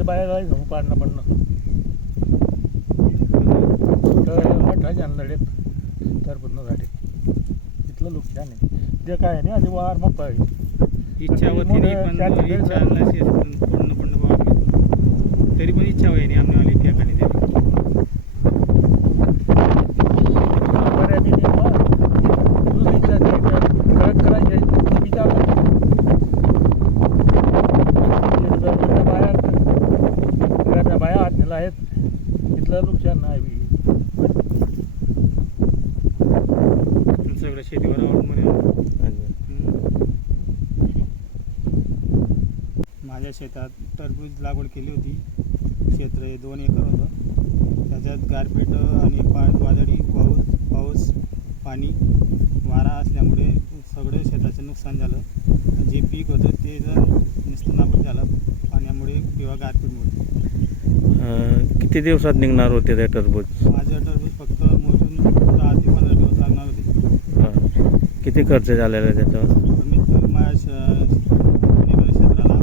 म्हणजे बाहेर घेऊन पाडणं पडणं लढेत तरपूर्णसाठी इथलं नुकसान आहे ते काय नाही आधी वार मग पाहिजे इच्छा होती नाही पण इच्छा नसेल पूर्ण बाबा तरी पण इच्छा होई नाही आम्हाला त्या खाली बाया हात नेला आहेत इथलं नुकसान नाही सगळं शेतीवर अवलंबून माझ्या शेतात टरबूज लागवड केली होती. क्षेत्र हे 2 एकर होतं. त्याच्यात गारपीट आणि वादळी पाऊस पाणी वारा असल्यामुळे सगळं शेताचं नुकसान झालं. जे पीक होतं ते जर नुसतं नाबूद झालं पाण्यामुळे किंवा गारपीटमुळे. किती दिवसात निघणार होते ते टरबूज? माझं टरबूज फक्त मोजून 10 ते 15 दिवस लागणार होते. किती खर्च झालेला आहे त्याच्यावर? कमीत कमी माझ्या क्षेत्राला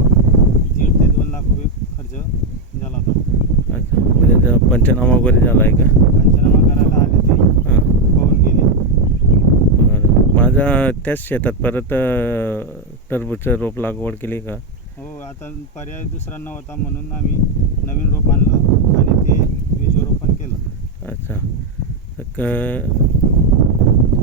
1.5 ते 2 लाख रुपये खर्च झाला होता. अच्छा, म्हणजे त्याचा पंचनामा वगैरे झाला आहे का? पंचनामा करायला आले ते पाहून गेले. बरं, माझा त्याच शेतात परत टरबूजचं रोप लागवड केली का? हो, आता पर्याय दुसरा नव्हता म्हणून आम्ही नवीन रोप आणलं आणि ते बीजरोपण केलं. अच्छा,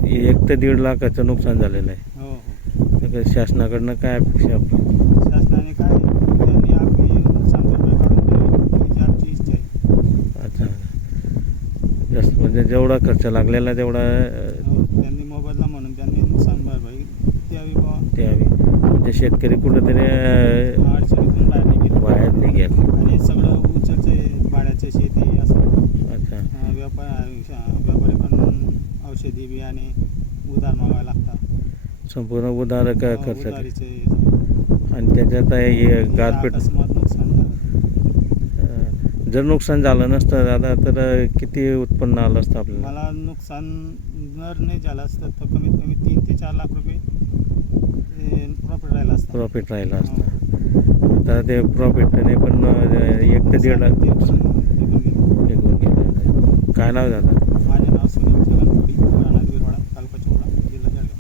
1 ते 1.5 लाखाचं नुकसान झालेलं आहे. हो हो. तर शासनाकडनं काय अपेक्षा आपली? शासनाने काय त्यांनी आपली नुकसान भरपाई काढून द्यावी ही आमची इच्छा आहे. अच्छा, जास्त म्हणजे जेवढा खर्च लागलेला तेवढा हो, त्यांनी मोबदला म्हणून त्यांनी नुकसान भरपाई द्यावी बाबा. द्यावी. म्हणजे शेतकरी कुठंतरी अडचणीतून बाहेर निघेल. आणि सगळं उचलचे भाड्याचे शेती असं. अच्छा, व्यापारी पण औषधी बियाणे उधार मागायला लागतात. संपूर्ण उधार खर्च उधारीचे आणि त्याच्यात हे गारपीट. अकस्मात नुकसान झालं. जर नुकसान झालं नसतं दादा तर किती उत्पन्न आलं असतं आपल्याला? मला नुकसान जर नाही झालं असतं तर कमीत कमी 3 ते 4 लाख रुपये प्रॉफिट राहिलं असतं. आता ते प्रॉफिटने पण 1 ते 1.5 लाख निघून गेलं. काय नाव दादा?